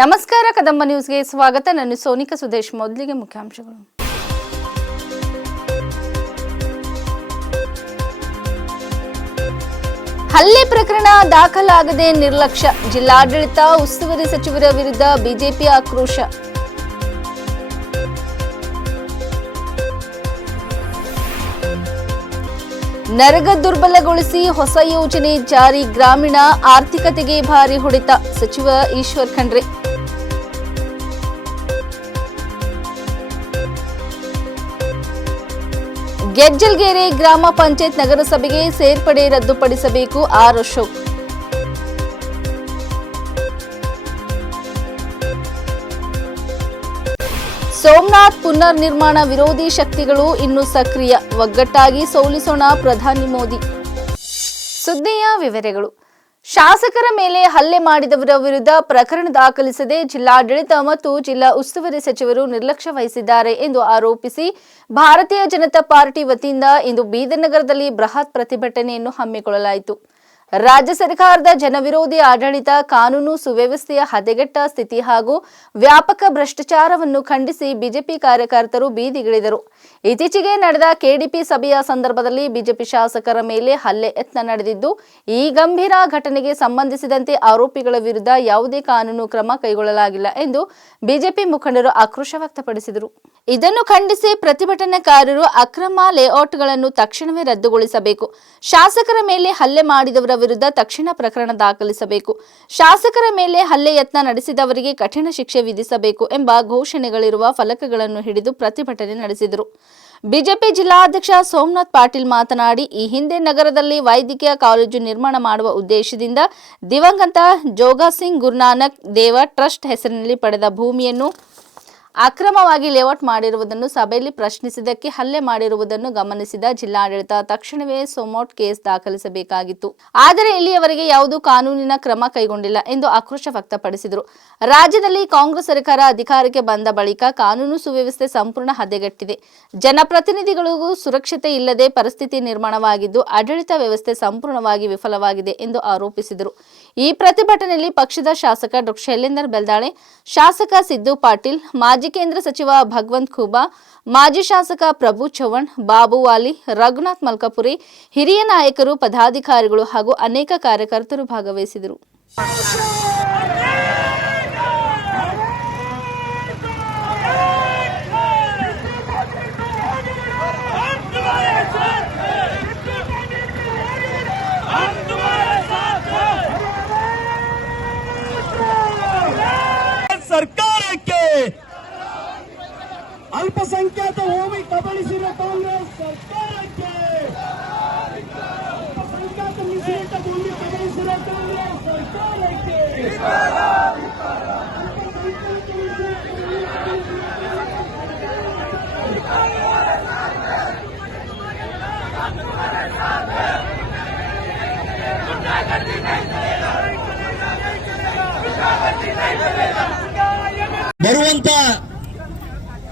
ನಮಸ್ಕಾರ, ಕದಂಬ ನ್ಯೂಸ್ಗೆ ಸ್ವಾಗತ. ನಾನು ಸೋನಿಕಾ ಸುದೇಶ್, ಮೊದಲಿಗೆ ಮುಖ್ಯಾಂಶಗಳು. ಹಲ್ಲೆ ಪ್ರಕರಣ ದಾಖಲಾಗದೆ ನಿರ್ಲಕ್ಷ್ಯ. ಜಿಲ್ಲಾಡಳಿತ, ಉಸ್ತುವಾರಿ ಸಚಿವರ ವಿರುದ್ಧ ಬಿಜೆಪಿ ಆಕ್ರೋಶ. ನರಗ ದುರ್ಬಲಗೊಳಿಸಿ ಹೊಸ ಯೋಜನೆ ಜಾರಿ. ಗ್ರಾಮೀಣ ಆರ್ಥಿಕತೆಗೆ ಭಾರಿ ಹೊಡೆತ. ಸಚಿವ ಈಶ್ವರ್ ಖಂಡ್ರೆ. ಗೆಜ್ಜಲ್ಗೆರೆ ಗ್ರಾಮ ಪಂಚಾಯತ್ ನಗರಸಭೆಗೆ ಸೇರ್ಪಡೆ ರದ್ದುಪಡಿಸಬೇಕು ಆರ್ ಅಶೋಕ್ ಸೋಮನಾಥ್ ಪುನರ್ ನಿರ್ಮಾಣ ವಿರೋಧಿ ಶಕ್ತಿಗಳು ಇನ್ನು ಸಕ್ರಿಯ. ಒಗ್ಗಟ್ಟಾಗಿ ಸೋಲಿಸೋಣ ಪ್ರಧಾನಿ ಮೋದಿ. ಸುದ್ದಿಯ ವಿವರಗಳು. ಶಾಸಕರ ಮೇಲೆ ಹಲ್ಲೆ ಮಾಡಿದವರ ವಿರುದ್ಧ ಪ್ರಕರಣ ದಾಖಲಿಸದೆ ಜಿಲ್ಲಾಡಳಿತ ಮತ್ತು ಜಿಲ್ಲಾ ಉಸ್ತುವಾರಿ ಸಚಿವರು ನಿರ್ಲಕ್ಷ್ಯ ವಹಿಸಿದ್ದಾರೆ ಎಂದು ಆರೋಪಿಸಿ ಭಾರತೀಯ ಜನತಾ ಪಾರ್ಟಿ ವತಿಯಿಂದ ಇಂದು ಬೀದರ್ ನಗರದಲ್ಲಿ ಬೃಹತ್ ಪ್ರತಿಭಟನೆಯನ್ನು ಹಮ್ಮಿಕೊಳ್ಳಲಾಯಿತು. ರಾಜ್ಯ ಸರ್ಕಾರದ ಜನವಿರೋಧಿ ಆಡಳಿತ ಕಾನೂನು ಸುವ್ಯವಸ್ಥೆಯ ಹದಗೆಟ್ಟ ಸ್ಥಿತಿ ಹಾಗೂ ವ್ಯಾಪಕ ಭ್ರಷ್ಟಾಚಾರವನ್ನು ಖಂಡಿಸಿ ಬಿಜೆಪಿ ಕಾರ್ಯಕರ್ತರು ಬೀದಿಗಿಳಿದರು. ಇತ್ತೀಚೆಗೆ ನಡೆದ ಕೆಡಿಪಿ ಸಭೆಯ ಸಂದರ್ಭದಲ್ಲಿ ಬಿಜೆಪಿ ಶಾಸಕರ ಮೇಲೆ ಹಲ್ಲೆ ಯತ್ನ ನಡೆದಿದ್ದು, ಈ ಗಂಭೀರ ಘಟನೆಗೆ ಸಂಬಂಧಿಸಿದಂತೆ ಆರೋಪಿಗಳ ವಿರುದ್ಧ ಯಾವುದೇ ಕಾನೂನು ಕ್ರಮ ಕೈಗೊಳ್ಳಲಾಗಿಲ್ಲ ಎಂದು ಬಿಜೆಪಿ ಮುಖಂಡರು ಆಕ್ರೋಶ ವ್ಯಕ್ತಪಡಿಸಿದರು. ಇದನ್ನು ಖಂಡಿಸಿ ಪ್ರತಿಭಟನಾಕಾರರು ಅಕ್ರಮ ಲೇಔಟ್ಗಳನ್ನು ತಕ್ಷಣವೇ ರದ್ದುಗೊಳಿಸಬೇಕು. ಶಾಸಕರ ಮೇಲೆ ಹಲ್ಲೆ ಮಾಡಿದವರ ವಿರುದ್ಧ ತಕ್ಷಣ ಪ್ರಕರಣ ದಾಖಲಿಸಬೇಕು. ಶಾಸಕರ ಮೇಲೆ ಹಲ್ಲೆ ಯತ್ನ ನಡೆಸಿದವರಿಗೆ ಕಠಿಣ ಶಿಕ್ಷೆ ವಿಧಿಸಬೇಕು ಎಂಬ ಘೋಷಣೆಗಳಿರುವ ಫಲಕಗಳನ್ನು ಹಿಡಿದು ಪ್ರತಿಭಟನೆ ನಡೆಸಿದರು. ಬಿಜೆಪಿ ಜಿಲ್ಲಾಧ್ಯಕ್ಷ ಸೋಮನಾಥ್ ಪಾಟೀಲ್ ಮಾತನಾಡಿ, ಈ ಹಿಂದೆ ನಗರದಲ್ಲಿ ವೈದ್ಯಕೀಯ ಕಾಲೇಜು ನಿರ್ಮಾಣ ಮಾಡುವ ಉದ್ದೇಶದಿಂದ ದಿವಂಗತ ಜೋಗಾ ಸಿಂಗ್ ಗುರುನಾನಕ್ ದೇವ ಟ್ರಸ್ಟ್ ಹೆಸರಿನಲ್ಲಿ ಪಡೆದ ಭೂಮಿಯನ್ನು ಅಕ್ರಮವಾಗಿ ಲೇಔಟ್ ಮಾಡಿರುವುದನ್ನು ಸಭೆಯಲ್ಲಿ ಪ್ರಶ್ನಿಸಿದ್ದಕ್ಕೆ ಹಲ್ಲೆ ಮಾಡಿರುವುದನ್ನು ಗಮನಿಸಿದ ಜಿಲ್ಲಾಡಳಿತ ತಕ್ಷಣವೇ ಸೊಮೋಟ್ ಕೇಸ್ ದಾಖಲಿಸಬೇಕಾಗಿತ್ತು. ಆದರೆ ಇಲ್ಲಿಯವರೆಗೆ ಯಾವುದೂ ಕಾನೂನಿನ ಕ್ರಮ ಕೈಗೊಂಡಿಲ್ಲ ಎಂದು ಆಕ್ರೋಶ ವ್ಯಕ್ತಪಡಿಸಿದರು. ರಾಜ್ಯದಲ್ಲಿ ಕಾಂಗ್ರೆಸ್ ಸರ್ಕಾರ ಅಧಿಕಾರಕ್ಕೆ ಬಂದ ಬಳಿಕ ಕಾನೂನು ಸುವ್ಯವಸ್ಥೆ ಸಂಪೂರ್ಣ ಹದಗೆಟ್ಟಿದೆ. ಜನಪ್ರತಿನಿಧಿಗಳಿಗೂ ಸುರಕ್ಷತೆ ಇಲ್ಲದೆ ಪರಿಸ್ಥಿತಿ ನಿರ್ಮಾಣವಾಗಿದ್ದು, ಆಡಳಿತ ವ್ಯವಸ್ಥೆ ಸಂಪೂರ್ಣವಾಗಿ ವಿಫಲವಾಗಿದೆ ಎಂದು ಆರೋಪಿಸಿದರು. ಈ ಪ್ರತಿಭಟನೆಯಲ್ಲಿ ಪಕ್ಷದ ಶಾಸಕ ಡಾಕ್ಟರ್ ಶೈಲೇಂದರ್ ಬೆಲ್ದಾಳೆ, ಶಾಸಕ ಸಿದ್ದು ಪಾಟೀಲ್, ಮಾಜಿ ಕೇಂದ್ರ ಸಚಿವ ಭಗವಂತ್ ಖೂಬಾ, ಮಾಜಿ ಶಾಸಕ ಪ್ರಭು ಚವ್ಹಾಣ್, ಬಾಬು ವಾಲಿ, ರಘುನಾಥ್ ಮಲ್ಕಾಪುರಿ, ಹಿರಿಯ ನಾಯಕರು, ಪದಾಧಿಕಾರಿಗಳು ಹಾಗೂ ಅನೇಕ ಕಾರ್ಯಕರ್ತರು ಭಾಗವಹಿಸಿದರು. ಅಲ್ಪಸಂಖ್ಯಾತ ಹೋಗಿ ಕಬಳಿಸಿದ ಕಾಂಗ್ರೆಸ್ ಸರ್ಕಾರಕ್ಕೆ ಅಲ್ಪಸಂಖ್ಯಾತ ಮೀಸಲಿಟ್ಟ ಭೂಮಿ ಕಬಳಿಸಿದ ಕಾಂಗ್ರೆಸ್ ಸರ್ಕಾರಕ್ಕೆ ಅಲ್ಪಸಂಖ್ಯಾತ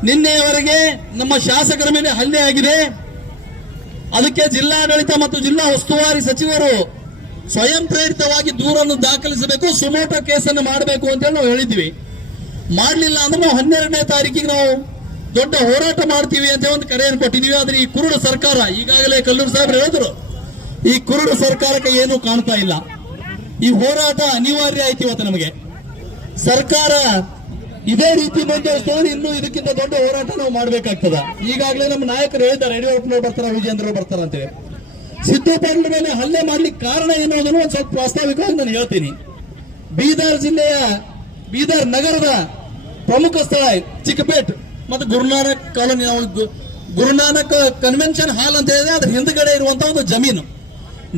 ನಿನ್ನೆಯವರೆಗೆ ನಮ್ಮ ಶಾಸಕರ ಮೇಲೆ ಹಲ್ಲೆ ಆಗಿದೆ. ಅದಕ್ಕೆ ಜಿಲ್ಲಾಡಳಿತ ಮತ್ತು ಜಿಲ್ಲಾ ಉಸ್ತುವಾರಿ ಸಚಿವರು ಸ್ವಯಂ ಪ್ರೇರಿತವಾಗಿ ದೂರನ್ನು ದಾಖಲಿಸಬೇಕು, ಸುಮೋಟೋ ಕೇಸನ್ನು ಮಾಡಬೇಕು ಅಂತೇಳಿ ನಾವು ಹೇಳಿದ್ವಿ. ಮಾಡಲಿಲ್ಲ ಅಂದ್ರೆ ನಾವು ಹನ್ನೆರಡನೇ ತಾರೀಕಿಗೆ ನಾವು ದೊಡ್ಡ ಹೋರಾಟ ಮಾಡ್ತೀವಿ ಅಂತ ಒಂದು ಕರೆಯನ್ನು ಕೊಟ್ಟಿದ್ದೀವಿ. ಆದ್ರೆ ಈ ಕುರುಡು ಸರ್ಕಾರ, ಈಗಾಗಲೇ ಕಲ್ಲೂರು ಸಾಹೇಬ್ರು ಹೇಳಿದ್ರು, ಈ ಕುರುಡು ಸರ್ಕಾರಕ್ಕೆ ಏನೂ ಕಾಣ್ತಾ ಇಲ್ಲ. ಈ ಹೋರಾಟ ಅನಿವಾರ್ಯ ಆಯ್ತು ಇವತ್ತು ನಮಗೆ. ಸರ್ಕಾರ ಇದೇ ರೀತಿ ಮುಂದುವರಿಸಿದ್ರೆ ಇನ್ನು ಇದಕ್ಕಿಂತ ದೊಡ್ಡ ಹೋರಾಟ ನಾವು ಮಾಡ್ಬೇಕಾಗ್ತದ. ಈಗಾಗಲೇ ನಮ್ಮ ನಾಯಕರು ಹೇಳಿದ್ದಾರೆ ಯಡಿಯೂರಪ್ಪನವ್ರು ಬರ್ತಾರ ವಿಜೇಂದ್ರ ಬರ್ತಾರ ಅಂತೇಳಿ. ಸಿದ್ದು ಪಂಡ್ ಮೇಲೆ ಹಲ್ಲೆ ಮಾಡ್ಲಿಕ್ಕೆ ಕಾರಣ ಏನು ಅನ್ನೋದನ್ನು ಒಂದು ಸ್ವಲ್ಪ ಪ್ರಾಸ್ತಾವಿಕವಾಗಿ ನಾನು ಹೇಳ್ತೀನಿ. ಬೀದರ್ ಜಿಲ್ಲೆಯ, ಬೀದರ್ ನಗರದ ಪ್ರಮುಖ ಸ್ಥಳ ಚಿಕ್ಕಪೇಟ್ ಮತ್ತು Guru Nanak colony. Guru Nanak convention hall ಅಂತ ಹೇಳಿದ್ರೆ ಅದ್ರ ಹಿಂದ್ಗಡೆ ಇರುವಂತ ಒಂದು ಜಮೀನು.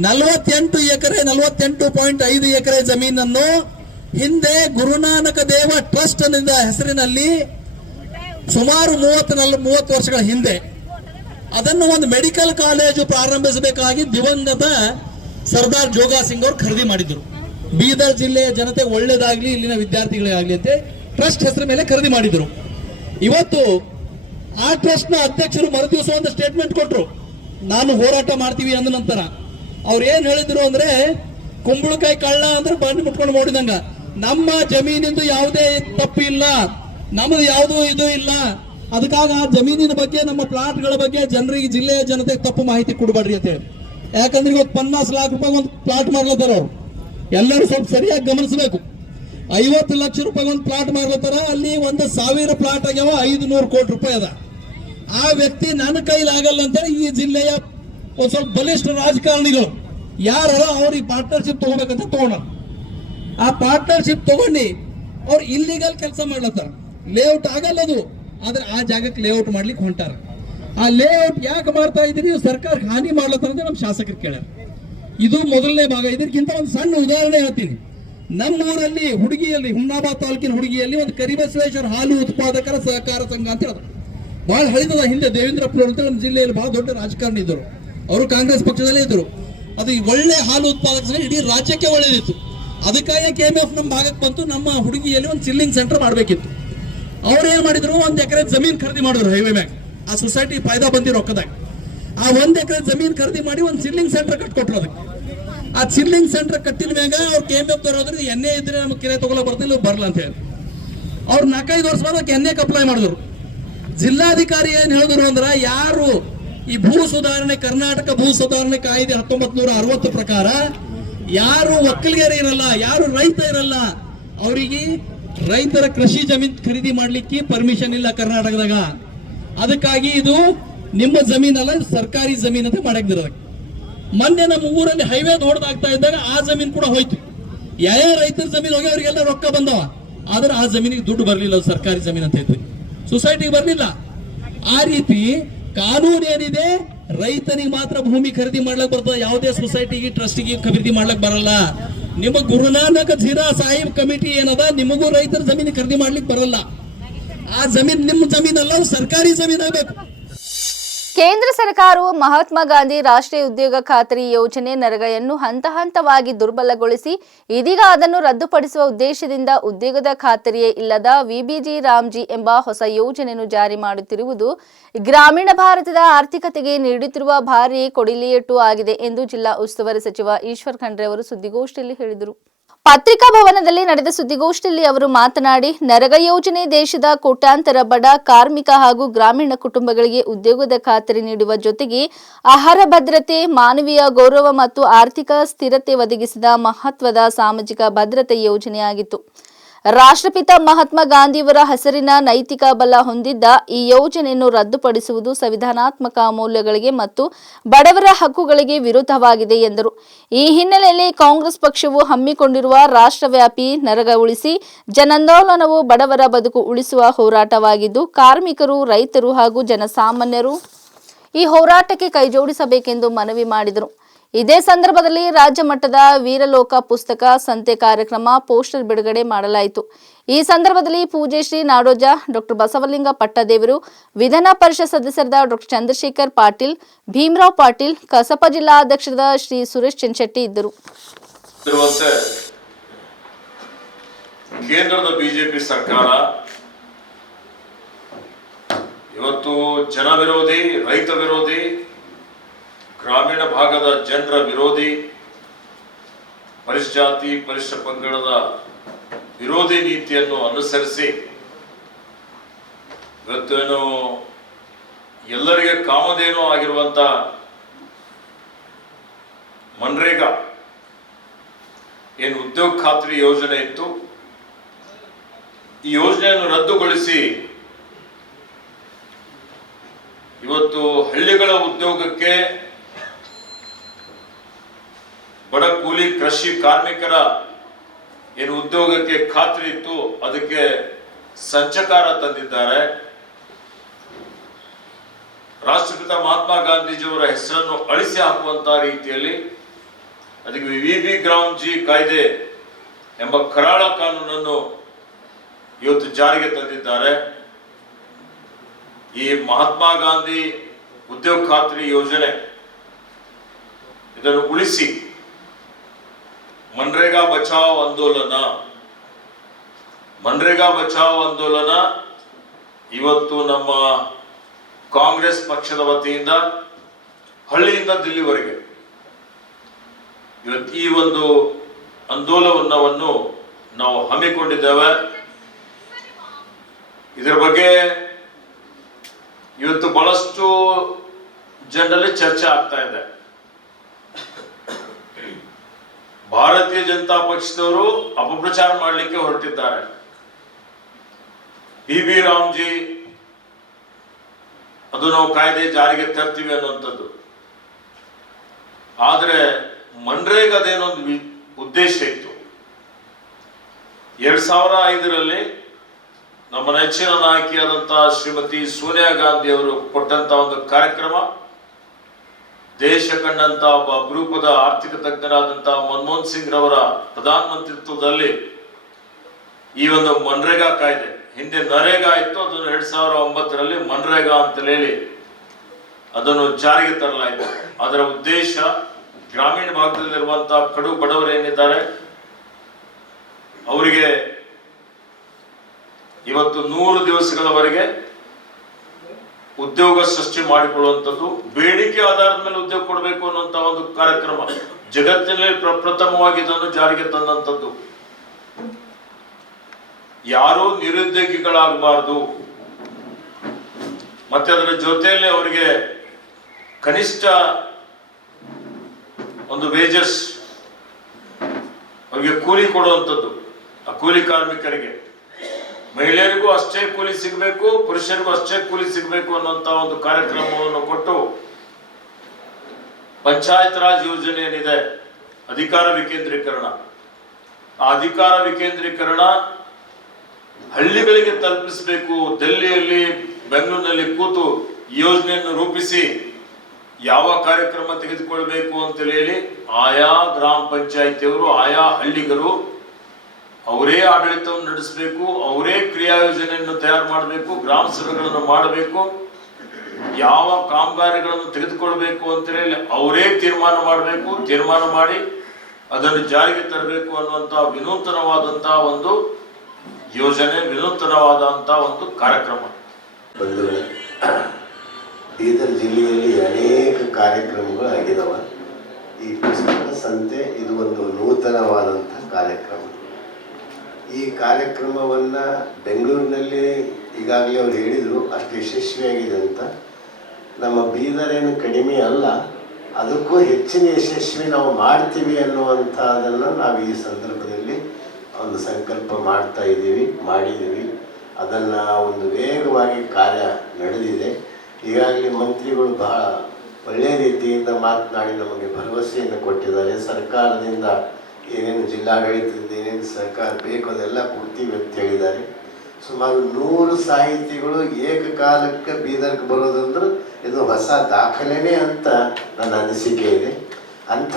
ನಲವತ್ತೆಂಟು ಎಕರೆ, ನಲವತ್ತೆಂಟು ಪಾಯಿಂಟ್ ಐದು ಎಕರೆ ಜಮೀನನ್ನು ಹಿಂದೆ ಗುರುನಾನಕ ದೇವ ಟ್ರಸ್ಟ್ ಹೆಸರಿನಲ್ಲಿ ಸುಮಾರು ಮೂವತ್ತು ನಲ್, ಮೂವತ್ತು ವರ್ಷಗಳ ಹಿಂದೆ ಅದನ್ನು ಒಂದು ಮೆಡಿಕಲ್ ಕಾಲೇಜು ಪ್ರಾರಂಭಿಸಬೇಕಾಗಿ ದಿವಂಗತ ಸರ್ದಾರ್ ಜೋಗಾ ಸಿಂಗ್ ಅವರು ಖರೀದಿ ಮಾಡಿದ್ರು. ಬೀದರ್ ಜಿಲ್ಲೆಯ ಜನತೆಗೆ ಒಳ್ಳೇದಾಗ್ಲಿ, ಇಲ್ಲಿನ ವಿದ್ಯಾರ್ಥಿಗಳೇ ಆಗಲಿ ಅಂತ ಟ್ರಸ್ಟ್ ಹೆಸರ ಮೇಲೆ ಖರೀದಿ ಮಾಡಿದ್ರು. ಇವತ್ತು ಆ ಟ್ರಸ್ಟ್ನ ಅಧ್ಯಕ್ಷರು ಮರುದಿವಸ ಒಂದು ಸ್ಟೇಟ್ಮೆಂಟ್ ಕೊಟ್ಟರು ನಾನು ಹೋರಾಟ ಮಾಡ್ತೀವಿ ಅಂದ ನಂತರ. ಅವ್ರು ಏನ್ ಹೇಳಿದ್ರು ಅಂದ್ರೆ, ಕುಂಬಳಕಾಯಿ ಕಳ್ಳ ಅಂದ್ರೆ ಬಂದು ಮುಟ್ಕೊಂಡು ನೋಡಿದಂಗ ನಮ್ಮ ಜಮೀನಿಂದು ಯಾವುದೇ ತಪ್ಪು ಇಲ್ಲ. ನಮ್ದು ಯಾವುದೂ ಇದು ಇಲ್ಲ. ಅದಕ್ಕಾಗ ಆ ಜಮೀನಿನ ಬಗ್ಗೆ, ನಮ್ಮ ಪ್ಲಾಟ್ಗಳ ಬಗ್ಗೆ ಜನರಿಗೆ, ಜಿಲ್ಲೆಯ ಜನತೆಗೆ ತಪ್ಪು ಮಾಹಿತಿ ಕೊಡಬೇಡ್ರಿ ಅಂತ ಹೇಳಿ. ಯಾಕಂದ್ರೆ ಇವತ್ತು ಪನ್ನಾಸ್ ಲಾಖ ರೂಪಾಯಿ ಒಂದು ಪ್ಲಾಟ್ ಮಾಡ್ಲತ್ತಾರ ಅವ್ರು. ಎಲ್ಲರೂ ಸ್ವಲ್ಪ ಸರಿಯಾಗಿ ಗಮನಿಸಬೇಕು. ಐವತ್ತು ಲಕ್ಷ ರೂಪಾಯಿ ಒಂದು ಪ್ಲಾಟ್ ಮಾಡ್ಲತ್ತಾರ ಅಲ್ಲಿ ಒಂದು ಸಾವಿರ ಪ್ಲಾಟ್ ಆಗ್ಯಾವ ಐದು ನೂರು ಕೋಟಿ ರೂಪಾಯಿ ಅದ. ಆ ವ್ಯಕ್ತಿ ನನ್ನ ಕೈಲಿ ಆಗಲ್ಲ ಅಂತೇಳಿ ಈ ಜಿಲ್ಲೆಯ ಒಂದು ಸ್ವಲ್ಪ ಬಲಿಷ್ಠ ರಾಜಕಾರಣಿಗಳು. ಯಾರ ಅವ್ರಿಗೆ ಪಾರ್ಟ್ನರ್ಶಿಪ್ ತಗೋಬೇಕಂತ ತಗೊಂಡ ಆ ಪಾರ್ಟ್ನರ್ಶಿಪ್ ತಗೊಂಡು ಅವ್ರು ಇಲ್ಲಿಗಲ್ ಕೆಲಸ ಮಾಡ್ಲತ್ತಾರ. ಲೇಔಟ್ ಆಗಲ್ಲ ಅದು. ಆದ್ರೆ ಆ ಜಾಗಕ್ಕೆ ಲೇಔಟ್ ಮಾಡ್ಲಿಕ್ಕೆ ಹೊಂಟಾರ. ಆ ಲೇಔಟ್ ಯಾಕೆ ಮಾಡ್ತಾ ಇದ್ದೀರಿ? ಸರ್ಕಾರ ಹಾನಿ ಮಾಡ್ಲತ್ತಾರ ಅಂತ ನಮ್ಮ ಶಾಸಕರು ಕೇಳ್ಯಾರ. ಇದು ಮೊದಲನೇ ಭಾಗ. ಇದಕ್ಕಿಂತ ಒಂದು ಸಣ್ಣ ಉದಾಹರಣೆ ಹೇಳ್ತೀನಿ. ನಮ್ಮ ಊರಲ್ಲಿ ಹುಡುಗಿಯಲ್ಲಿ, ಹುಮ್ನಾಬಾದ್ ತಾಲೂಕಿನ ಹುಡುಗಿಯಲ್ಲಿ ಒಂದು ಕರಿಬಸವೇಶ್ವರ ಹಾಲು ಉತ್ಪಾದಕರ ಸಹಕಾರ ಸಂಘ ಅಂತ ಹೇಳಿದ್ರು ಬಹಳ ಹಳಿದದ ಹಿಂದೆ ದೇವೇಂದ್ರಪ್ಪ ಅಂತ ನಮ್ಮ ಜಿಲ್ಲೆಯಲ್ಲಿ ಬಹಳ ದೊಡ್ಡ ರಾಜಕಾರಣಿ ಇದ್ದರು. ಅವರು ಕಾಂಗ್ರೆಸ್ ಪಕ್ಷದಲ್ಲೇ ಇದ್ದರು. ಅದು ಒಳ್ಳೆ ಹಾಲು ಉತ್ಪಾದಕ ಸಂಘ ಇಡೀ ರಾಜ್ಯಕ್ಕೆ ಒಳ್ಳೇದಿತ್ತು. ಅದಕ್ಕಾಗಿ ಕೆ ಎಂ ಎಫ್ ನಮ್ಮ ಭಾಗಕ್ಕೆ ಬಂತು, ನಮ್ಮ ಹುಡುಗಿಯಲ್ಲಿ ಒಂದು ಚಿಲ್ಲಿಂಗ್ ಸೆಂಟರ್ ಮಾಡಬೇಕಿತ್ತು. ಅವ್ರು ಏನು ಮಾಡಿದ್ರು, ಒಂದು ಎಕರೆ ಜಮೀನ್ ಖರೀದಿ ಮಾಡಿದ್ರು ಹೈವೇ ಮ್ಯಾಗ. ಆ ಸೊಸೈಟಿ ಫಾಯ್ದಾ ಬಂದಿ ರೊಕ್ಕದಾಗ. ಆ ಒಂದ್ ಎಕರೆ ಜಮೀನ್ ಖರೀದಿ ಮಾಡಿ ಒಂದು ಚಿಲ್ಲಿಂಗ್ ಸೆಂಟರ್ ಕಟ್ಕೊಟ್ರು ಅದಕ್ಕೆ. ಆ ಚಿಲ್ಲಿಂಗ್ ಸೆಂಟರ್ ಕಟ್ಟಿದ ಮ್ಯಾಗ ಅವ್ರು ಕೆ ಎಂ ಎಫ್ ತರೋದ್ರೆ ಎಣ್ಣೆ ಇದ್ರೆ ನಮ್ಗೆ ಕೆರೆ ತಗೊಳ್ಳೋ ಬರ್ತಿಲ್ಲ ಬರಲ್ಲ ಅಂತ ಹೇಳಿ. ಅವ್ರು ನಾಲ್ಕೈದು ವರ್ಷ ಅದಕ್ಕೆ ಎಣ್ಣೆಗೆ ಅಪ್ಲೈ ಮಾಡಿದ್ರು. ಜಿಲ್ಲಾಧಿಕಾರಿ ಏನ್ ಹೇಳಿದ್ರು ಅಂದ್ರೆ, ಯಾರು ಈ ಭೂ ಸುಧಾರಣೆ, ಕರ್ನಾಟಕ ಭೂ ಸುಧಾರಣೆ ಕಾಯ್ದೆ ಹತ್ತೊಂಬತ್ತು ನೂರ ಅರವತ್ತು ಪ್ರಕಾರ ಯಾರು ಒಕ್ಕಲಿಗರು ಇರಲ್ಲ, ಯಾರು ರೈತ ಇರಲ್ಲ, ಅವರಿಗೆ ರೈತರ ಕೃಷಿ ಜಮೀನ್ ಖರೀದಿ ಮಾಡ್ಲಿಕ್ಕೆ ಪರ್ಮಿಷನ್ ಇಲ್ಲ ಕರ್ನಾಟಕದಾಗ. ಅದಕ್ಕಾಗಿ ಇದು ನಿಮ್ಮ ಜಮೀನಲ್ಲ ಸರ್ಕಾರಿ ಜಮೀನ್ ಅಂತ ಮಾಡಕ್ದಿರೋದಕ್ಕೆ ಮೊನ್ನೆ ನಮ್ಮ ಊರಲ್ಲಿ ಹೈವೇ ದೊಡ್ಡದಾಗ್ತಾ ಇದ್ದಾಗ ಆ ಜಮೀನ್ ಕೂಡ ಹೋಯ್ತು. ಯಾವ ರೈತರ ಜಮೀನ್ ಹೋಗಿ ಅವರಿಗೆಲ್ಲ ರೊಕ್ಕ ಬಂದವ. ಆದ್ರೆ ಆ ಜಮೀನಿಗೆ ದುಡ್ಡು ಬರಲಿಲ್ಲ ಸರ್ಕಾರಿ ಜಮೀನ್ ಅಂತ ಹೇಳ್ತೀವಿ ಸೊಸೈಟಿಗೆ ಬರಲಿಲ್ಲ. ಆ ರೀತಿ ಕಾನೂನು ಏನಿದೆ ರೈತನಿಗೆ ಮಾತ್ರ ಭೂಮಿ ಖರೀದಿ ಮಾಡ್ಲಕ್ ಬರ್ತದ, ಯಾವುದೇ ಸೊಸೈಟಿಗೆ ಟ್ರಸ್ಟಿಗೆ ಖರೀದಿ ಮಾಡ್ಲಕ್ ಬರಲ್ಲ. ನಿಮ್ಮ ಗುರುನಾನಕ್ ಜೀರಾ ಸಾಹಿಬ್ ಕಮಿಟಿ ಏನದ, ನಿಮಗೂ ರೈತರ ಜಮೀನು ಖರೀದಿ ಮಾಡ್ಲಿಕ್ಕೆ ಬರಲ್ಲ. ಆ ಜಮೀನ್ ನಿಮ್ಮ ಜಮೀನಲ್ಲ, ಸರ್ಕಾರಿ ಜಮೀನ್ ಆಗಬೇಕು. ಕೇಂದ್ರ ಸರ್ಕಾರವು ಮಹಾತ್ಮ ಗಾಂಧಿ ರಾಷ್ಟ್ರೀಯ ಉದ್ಯೋಗ ಖಾತರಿ ಯೋಜನೆ ನರಗೆಯನ್ನು ಹಂತ ಹಂತವಾಗಿ ದುರ್ಬಲಗೊಳಿಸಿ, ಇದೀಗ ಅದನ್ನು ರದ್ದುಪಡಿಸುವ ಉದ್ದೇಶದಿಂದ ಉದ್ಯೋಗದ ಖಾತರಿಯೇ ಇಲ್ಲದ ವಿಬಿಜಿ ರಾಮ್ಜಿ ಎಂಬ ಹೊಸ ಯೋಜನೆಯನ್ನು ಜಾರಿ ಮಾಡುತ್ತಿರುವುದು ಗ್ರಾಮೀಣ ಭಾರತದ ಆರ್ಥಿಕತೆಗೆ ನೀಡುತ್ತಿರುವ ಭಾರಿ ಕೊಡಿಲಿಯೇಟು ಆಗಿದೆ ಎಂದು ಜಿಲ್ಲಾ ಉಸ್ತುವಾರಿ ಸಚಿವ ಈಶ್ವರ್ ಖಂಡ್ರೆ ಅವರು ಸುದ್ದಿಗೋಷ್ಠಿಯಲ್ಲಿ ಹೇಳಿದರು. ಪತ್ರಿಕಾ ಭವನದಲ್ಲಿ ನಡೆದ ಸುದ್ದಿಗೋಷ್ಠಿಯಲ್ಲಿ ಅವರು ಮಾತನಾಡಿ, ನರಗ ಯೋಜನೆ ದೇಶದ ಕೋಟ್ಯಾಂತರ ಬಡ ಕಾರ್ಮಿಕ ಹಾಗೂ ಗ್ರಾಮೀಣ ಕುಟುಂಬಗಳಿಗೆ ಉದ್ಯೋಗದ ಖಾತರಿ ನೀಡುವ ಜೊತೆಗೆ ಆಹಾರ ಭದ್ರತೆ, ಮಾನವೀಯ ಗೌರವ ಮತ್ತು ಆರ್ಥಿಕ ಸ್ಥಿರತೆ ಒದಗಿಸಿದ ಮಹತ್ವದ ಸಾಮಾಜಿಕ ಭದ್ರತೆ ಯೋಜನೆಯಾಗಿತ್ತು. ರಾಷ್ಟ್ರಪಿತ ಮಹಾತ್ಮ ಗಾಂಧಿಯವರ ಹೆಸರಿನ ನೈತಿಕ ಬಲ ಹೊಂದಿದ್ದ ಈ ಯೋಜನೆಯನ್ನು ರದ್ದುಪಡಿಸುವುದು ಸಂವಿಧಾನಾತ್ಮಕ ಮೌಲ್ಯಗಳಿಗೆ ಮತ್ತು ಬಡವರ ಹಕ್ಕುಗಳಿಗೆ ವಿರುದ್ಧವಾಗಿದೆ ಎಂದರು. ಈ ಹಿನ್ನೆಲೆಯಲ್ಲಿ ಕಾಂಗ್ರೆಸ್ ಪಕ್ಷವು ಹಮ್ಮಿಕೊಂಡಿರುವ ರಾಷ್ಟ್ರವ್ಯಾಪಿ ನರಗ ಉಳಿಸಿ, ಜನಾಂದೋಲನವು ಬಡವರ ಬದುಕು ಉಳಿಸುವ ಹೋರಾಟವಾಗಿದ್ದು, ಕಾರ್ಮಿಕರು, ರೈತರು ಹಾಗೂ ಜನಸಾಮಾನ್ಯರು ಈ ಹೋರಾಟಕ್ಕೆ ಕೈಜೋಡಿಸಬೇಕೆಂದು ಮನವಿ ಮಾಡಿದರು. ಇದೇ ಸಂದರ್ಭದಲ್ಲಿ ರಾಜ್ಯ ಮಟ್ಟದ ವೀರಲೋಕ ಪುಸ್ತಕ ಸಂತೆ ಕಾರ್ಯಕ್ರಮ, ಪೋಸ್ಟರ್ ಬಿಡುಗಡೆ ಮಾಡಲಾಯಿತು. ಈ ಸಂದರ್ಭದಲ್ಲಿ ಪೂಜೆ ಶ್ರೀ ನಾಡೋಜ ಡಾಕ್ಟರ್ ಬಸವಲಿಂಗ ಪಟ್ಟದೇವರು, ವಿಧಾನ ಪರಿಷತ್ ಸದಸ್ಯರಾದ ಡಾಕ್ಟರ್ ಚಂದ್ರಶೇಖರ್ ಪಾಟೀಲ್, ಭೀಮರಾವ್ ಪಾಟೀಲ್, ಕಸಪ ಜಿಲ್ಲಾಧ್ಯಕ್ಷರಾದ ಶ್ರೀ ಸುರೇಶ್ ಚೆನ್ಶೆಟ್ಟಿ ಇದ್ದರು. ಕೇಂದ್ರದ ಬಿಜೆಪಿ ಸರ್ಕಾರ ಇವತ್ತು ಜನ ವಿರೋಧಿ ರೈತ ವಿರೋಧಿ ಗ್ರಾಮೀಣ ಭಾಗದ ಜನರ ವಿರೋಧಿ ಪರಿಶಾತಿ ಪರಿಶ ಪಂಗಡದ ವಿರೋಧಿ ನೀತಿಯನ್ನು ಅನುಸರಿಸಿ ಇವತ್ತೇನು ಎಲ್ಲರಿಗೆ ಕಾಮಧೇನು ಆಗಿರುವಂಥ ಮನ್ರೇಗಾ ಏನು ಉದ್ಯೋಗ ಖಾತ್ರಿ ಯೋಜನೆ ಇತ್ತು. ಈ ಯೋಜನೆಯನ್ನು ರದ್ದುಗೊಳಿಸಿ ಇವತ್ತು ಹಳ್ಳಿಗಳ ಉದ್ಯೋಗಕ್ಕೆ ಬಡ ಕೂಲಿ ಕೃಷಿ ಕಾರ್ಮಿಕರ ಏನು ಉದ್ಯೋಗಕ್ಕೆ ಖಾತ್ರಿ ಇತ್ತು ಅದಕ್ಕೆ ಸಂಚಕಾರ ತಂದಿದ್ದಾರೆ. ರಾಷ್ಟ್ರಪಿತ ಮಹಾತ್ಮ ಗಾಂಧೀಜಿಯವರ ಹೆಸರನ್ನು ಅಳಿಸಿ ಹಾಕುವಂತ ರೀತಿಯಲ್ಲಿ ಅದಕ್ಕೆ ವಿ ಬಿ ಗ್ರಾಮ್ ಜಿ ಕಾಯ್ದೆ ಎಂಬ ಕರಾಳ ಕಾನೂನನ್ನು ಇವತ್ತು ಜಾರಿಗೆ ತಂದಿದ್ದಾರೆ. ಈ ಮಹಾತ್ಮ ಗಾಂಧಿ ಉದ್ಯೋಗ ಖಾತ್ರಿ ಯೋಜನೆ ಇದನ್ನು ಉಳಿಸಿ ಮನ್ರೇಗಾ ಬಚಾವ್ ಆಂದೋಲನ. ಮನ್ರೇಗಾ ಬಚಾವ್ ಆಂದೋಲನ ಇವತ್ತು ನಮ್ಮ ಕಾಂಗ್ರೆಸ್ ಪಕ್ಷದ ವತಿಯಿಂದ ಹಳ್ಳಿಯಿಂದ ದಿಲ್ಲಿವರೆಗೆ. ಇವತ್ತು ಈ ಒಂದು ಆಂದೋಲನವನ್ನು ನಾವು ಹಮ್ಮಿಕೊಂಡಿದ್ದೇವೆ. ಇದರ ಬಗ್ಗೆ ಇವತ್ತು ಬಹಳಷ್ಟು ಜನರಲ್ಲಿ ಚರ್ಚೆ ಆಗ್ತಾ ಇದೆ. ಭಾರತೀಯ ಜನತಾ ಪಕ್ಷದವರು ಅಪಪ್ರಚಾರ ಮಾಡಲಿಕ್ಕೆ ಹೊರಟಿದ್ದಾರೆ. ಬಿ ಬಿ ರಾಮ್ಜಿ, ಅದು ನಾವು ಕಾಯ್ದೆ ಜಾರಿಗೆ ತರ್ತೀವಿ ಅನ್ನುವಂಥದ್ದು. ಆದರೆ ಮನ್ರೇಗದೇನೊಂದು ಅದೇನೊಂದು ಉದ್ದೇಶ ಇತ್ತು. ಎರಡ್ ಸಾವಿರ ಐದರಲ್ಲಿ ನಮ್ಮ ನೆಚ್ಚಿನ ನಾಯಕಿಯಾದಂತಹ ಶ್ರೀಮತಿ ಸೋನಿಯಾ ಗಾಂಧಿ ಅವರು ಕೊಟ್ಟಂತ ಒಂದು ಕಾರ್ಯಕ್ರಮ ದೇಶ ಕಂಡಂತ ಒಬ್ಬ ಅಪರೂಪದ ಆರ್ಥಿಕ ತಜ್ಞರಾದಂತಹ ಮನಮೋಹನ್ ಸಿಂಗ್ ರವರ ಪ್ರಧಾನ ಮಂತ್ರಿತ್ವದಲ್ಲಿ ಈ ಒಂದು ಮನ್ರೇಗಾ ಕಾಯ್ದೆ, ಹಿಂದೆ ನರೇಗಾ ಇತ್ತು, ಅದನ್ನು ಎರಡ್ ಸಾವಿರ ಒಂಬತ್ತರಲ್ಲಿ ಮನ್ರೇಗಾ ಅಂತ ಹೇಳಿ ಅದನ್ನು ಜಾರಿಗೆ ತರಲಾಯಿತು. ಅದರ ಉದ್ದೇಶ ಗ್ರಾಮೀಣ ಭಾಗದಲ್ಲಿರುವಂತಹ ಕಡು ಬಡವರು ಏನಿದ್ದಾರೆ, ಅವರಿಗೆ ಇವತ್ತು ನೂರು ದಿವಸಗಳವರೆಗೆ ಉದ್ಯೋಗ ಸೃಷ್ಟಿ ಮಾಡಿಕೊಳ್ಳುವಂಥದ್ದು, ಬೇಡಿಕೆ ಆಧಾರದ ಮೇಲೆ ಉದ್ಯೋಗ ಕೊಡಬೇಕು ಅನ್ನುವಂಥ ಒಂದು ಕಾರ್ಯಕ್ರಮ. ಜಗತ್ತಿನಲ್ಲಿ ಪ್ರಪ್ರಥಮವಾಗಿ ಇದನ್ನು ಜಾರಿಗೆ ತಂದಂಥದ್ದು. ಯಾರೂ ನಿರುದ್ಯೋಗಿಗಳಾಗಬಾರದು. ಮತ್ತೆ ಅದರ ಜೊತೆಯಲ್ಲಿ ಅವರಿಗೆ ಕನಿಷ್ಠ ಒಂದು ವೇಜಸ್ ಅವರಿಗೆ ಕೂಲಿ ಕೊಡುವಂಥದ್ದು, ಆ ಕೂಲಿ ಕಾರ್ಮಿಕರಿಗೆ. ಮಹಿಳೆಯರಿಗೂ ಅಷ್ಟೇ ಕೂಲಿ ಸಿಗಬೇಕು, ಪುರುಷರಿಗೂ ಅಷ್ಟೇ ಕೂಲಿ ಸಿಗಬೇಕು ಅನ್ನುವಂತ ಒಂದು ಕಾರ್ಯಕ್ರಮವನ್ನು ಕೊಟ್ಟು ಪಂಚಾಯತ್ ರಾಜ್ ಯೋಜನೆ ಏನಿದೆ, ಅಧಿಕಾರ ವಿಕೇಂದ್ರೀಕರಣ. ಆ ಅಧಿಕಾರ ವಿಕೇಂದ್ರೀಕರಣ ಹಳ್ಳಿಗಳಿಗೆ ತಲುಪಿಸಬೇಕು ದಿಲ್ಲಿಯಲ್ಲಿ ಬೆಂಗಳೂರಿನಲ್ಲಿ ಕೂತು ಯೋಜನೆಯನ್ನು ರೂಪಿಸಿ ಯಾವ ಕಾರ್ಯಕ್ರಮ ತೆಗೆದುಕೊಳ್ಬೇಕು ಅಂತ ಹೇಳಿ ಆಯಾ ಗ್ರಾಮ ಪಂಚಾಯಿತಿಯವರು, ಆಯಾ ಹಳ್ಳಿಗರು ಅವರೇ ಆಡಳಿತವನ್ನು ನಡೆಸಬೇಕು, ಅವರೇ ಕ್ರಿಯಾ ಯೋಜನೆಯನ್ನು ತಯಾರು ಮಾಡಬೇಕು, ಗ್ರಾಮ ಸಭೆಗಳನ್ನು ಮಾಡಬೇಕು, ಯಾವ ಕಾಮಗಾರಿಗಳನ್ನು ತೆಗೆದುಕೊಳ್ಬೇಕು ಅಂತ ಹೇಳಿ ಅವರೇ ತೀರ್ಮಾನ ಮಾಡಬೇಕು, ತೀರ್ಮಾನ ಮಾಡಿ ಅದನ್ನು ಜಾರಿಗೆ ತರಬೇಕು ಅನ್ನುವಂತಹ ವಿನೂತನವಾದಂತಹ ಒಂದು ಯೋಜನೆ ವಿನೂತನವಾದಂತಹ ಒಂದು ಕಾರ್ಯಕ್ರಮ. ಬೀದರ್ ಜಿಲ್ಲೆಯಲ್ಲಿ ಅನೇಕ ಕಾರ್ಯಕ್ರಮಗಳು ಆಗಿದಾವೆ. ಈ ಪುಸ್ತಕ ಸಂತೆ ಇದು ಒಂದು ನೂತನವಾದಂಥ ಕಾರ್ಯಕ್ರಮ. ಈ ಕಾರ್ಯಕ್ರಮವನ್ನು ಬೆಂಗಳೂರಿನಲ್ಲಿ ಈಗಾಗಲೇ ಅವ್ರು ಹೇಳಿದರು, ಅಷ್ಟು ಯಶಸ್ವಿಯಾಗಿದೆ ಅಂತ. ನಮ್ಮ ಬೀದರ್ ಏನು ಕಡಿಮೆ ಅಲ್ಲ, ಅದಕ್ಕೂ ಹೆಚ್ಚಿನ ಯಶಸ್ವಿ ನಾವು ಮಾಡ್ತೀವಿ ಅನ್ನುವಂಥದ್ದನ್ನು ನಾವು ಈ ಸಂದರ್ಭದಲ್ಲಿ ಒಂದು ಸಂಕಲ್ಪ ಮಾಡ್ತಾ ಇದ್ದೀವಿ, ಮಾಡಿದ್ದೀವಿ. ಅದನ್ನು ಒಂದು ವೇಗವಾಗಿ ಕಾರ್ಯ ನಡೆದಿದೆ. ಈಗಾಗಲೇ ಮಂತ್ರಿಗಳು ಬಹಳ ಒಳ್ಳೆಯ ರೀತಿಯಿಂದ ಮಾತನಾಡಿ ನಮಗೆ ಭರವಸೆಯನ್ನು ಕೊಟ್ಟಿದ್ದಾರೆ. ಸರ್ಕಾರದಿಂದ ಏನೇನು ಜಿಲ್ಲಾಡಳಿತದಿಂದ ಏನೇನು ಸರ್ಕಾರ ಬೇಕು ಅದೆಲ್ಲ ಕೊಡ್ತೀವಿ ಅಂತ ಹೇಳಿದ್ದಾರೆ. ಸುಮಾರು ನೂರು ಸಾಹಿತಿಗಳು ಏಕಕಾಲಕ್ಕೆ ಬೀದರ್ಗೆ ಬರೋದಂದ್ರೆ ಇದು ಹೊಸ ದಾಖಲೆನೇ ಅಂತ ನನ್ನ ಅನಿಸಿಕೆ ಇದೆ. ಅಂಥ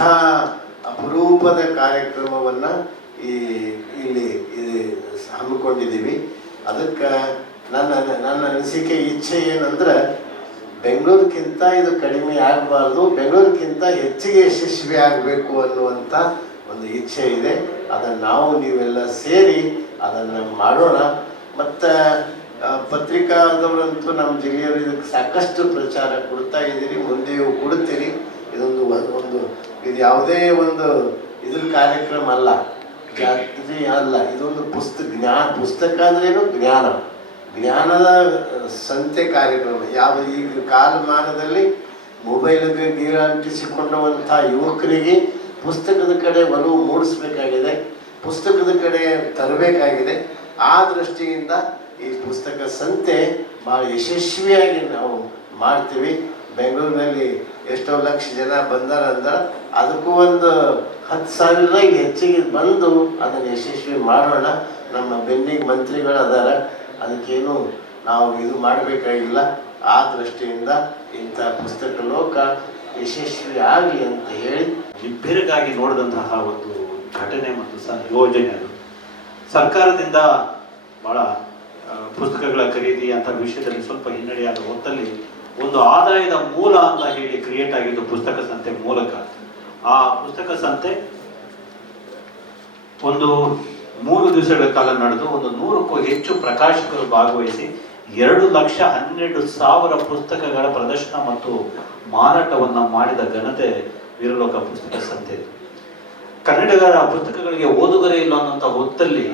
ಅಪರೂಪದ ಕಾರ್ಯಕ್ರಮವನ್ನು ಈ ಇಲ್ಲಿ ಹಮ್ಮಿಕೊಂಡಿದ್ದೀವಿ. ಅದಕ್ಕೆ ನನ್ನ ನನ್ನ ಅನಿಸಿಕೆ ಇಚ್ಛೆ ಏನಂದ್ರೆ ಬೆಂಗಳೂರಿಗಿಂತ ಇದು ಕಡಿಮೆ ಆಗಬಾರ್ದು ಬೆಂಗಳೂರಿಗಿಂತ ಹೆಚ್ಚಿಗೆ ಯಶಸ್ವಿ ಆಗಬೇಕು ಅನ್ನುವಂಥ ಒಂದು ಇಚ್ಛೆ ಇದೆ, ಅದನ್ನು ನಾವು ನೀವೆಲ್ಲ ಸೇರಿ ಅದನ್ನು ಮಾಡೋಣ. ಮತ್ತು ಪತ್ರಿಕಾದವರಂತೂ ನಮ್ಮ ಜಿಲ್ಲೆಯವರು ಇದಕ್ಕೆ ಸಾಕಷ್ಟು ಪ್ರಚಾರ ಕೊಡ್ತಾ ಇದ್ದೀರಿ, ಮುಂದೆಯೂ ಕೊಡ್ತೀರಿ ಇದೊಂದು ಒಂದು- ಇದು ಯಾವುದೇ ಒಂದು ಇದ್ರ ಕಾರ್ಯಕ್ರಮ ಅಲ್ಲ, ಜಾತ್ರೆ ಅಲ್ಲ, ಇದೊಂದು ಪುಸ್ತಕ ಜ್ಞಾನ ಪುಸ್ತಕ ಅಂದ್ರೇನು ಜ್ಞಾನ. ಜ್ಞಾನದ ಸಂತೆ ಕಾರ್ಯಕ್ರಮ. ಯಾವ ಈಗ ಕಾಲಮಾನದಲ್ಲಿ ಮೊಬೈಲ್ಗೆ ಗೀರ ಅಂಟಿಸಿಕೊಂಡವಂಥ ಯುವಕರಿಗೆ ಪುಸ್ತಕದ ಕಡೆ ಒಲವು ಮೂಡಿಸ್ಬೇಕಾಗಿದೆ, ಪುಸ್ತಕದ ಕಡೆ ತರಬೇಕಾಗಿದೆ. ಆ ದೃಷ್ಟಿಯಿಂದ ಈ ಪುಸ್ತಕ ಸಂತೆ ಭಾಳ ಯಶಸ್ವಿಯಾಗಿ ನಾವು ಮಾಡ್ತೀವಿ. ಬೆಂಗಳೂರಿನಲ್ಲಿ ಎಷ್ಟೋ ಲಕ್ಷ ಜನ ಬಂದಾರ ಅಂದ್ರೆ ಅದಕ್ಕೂ ಒಂದು ಹತ್ತು ಸಾವಿರ ಹೆಚ್ಚಿಗೆ ಬಂದು ಅದನ್ನು ಯಶಸ್ವಿ ಮಾಡೋಣ. ನಮ್ಮ ಬೆನ್ನಿಗೆ ಮಂತ್ರಿಗಳು ಅದಾರ, ಅದಕ್ಕೇನು ನಾವು ಇದು ಮಾಡಬೇಕಾಗಿಲ್ಲ. ಆ ದೃಷ್ಟಿಯಿಂದ ಇಂಥ ಪುಸ್ತಕ ಲೋಕ ಯಶಸ್ವಿ ಆಗಲಿ ಅಂತ ಹೇಳಿ ಬೆರಗಾಗಿ ನೋಡಿದಂತಹ ಒಂದು ಘಟನೆ ಮತ್ತು ಯೋಜನೆ ಅದು. ಸರ್ಕಾರದಿಂದ ಬಹಳ ಪುಸ್ತಕಗಳ ಖರೀದಿ ಅಂತ ವಿಷಯದಲ್ಲಿ ಸ್ವಲ್ಪ ಹಿನ್ನಡೆಯಾದ ಹೊತ್ತಲ್ಲಿ ಒಂದು ಆದಾಯದ ಮೂಲ ಅಂತ ಹೇಳಿ ಕ್ರಿಯೇಟ್ ಆಗಿದ್ದು ಪುಸ್ತಕ ಸಂತೆ ಮೂಲಕ. ಆ ಪುಸ್ತಕ ಸಂತೆ ಒಂದು ಮೂರು ದಿವಸಗಳ ಕಾಲ ನಡೆದು ಒಂದು ನೂರಕ್ಕೂ ಹೆಚ್ಚು ಪ್ರಕಾಶಕರು ಭಾಗವಹಿಸಿ ಎರಡು ಲಕ್ಷ ಹನ್ನೆರಡು ಸಾವಿರ ಪುಸ್ತಕಗಳ ಪ್ರದರ್ಶನ ಮತ್ತು ಮಾರಾಟವನ್ನ ಮಾಡಿದ ಘನತೆ ವೀರಲೋಕ ಪುಸ್ತಕ ಸಂತೆ. ಕನ್ನಡಿಗರ ಪುಸ್ತಕಗಳಿಗೆ ಓದುಗರೇ ಇಲ್ಲ ಅನ್ನೋಂಥ ಹೊತ್ತಲ್ಲಿ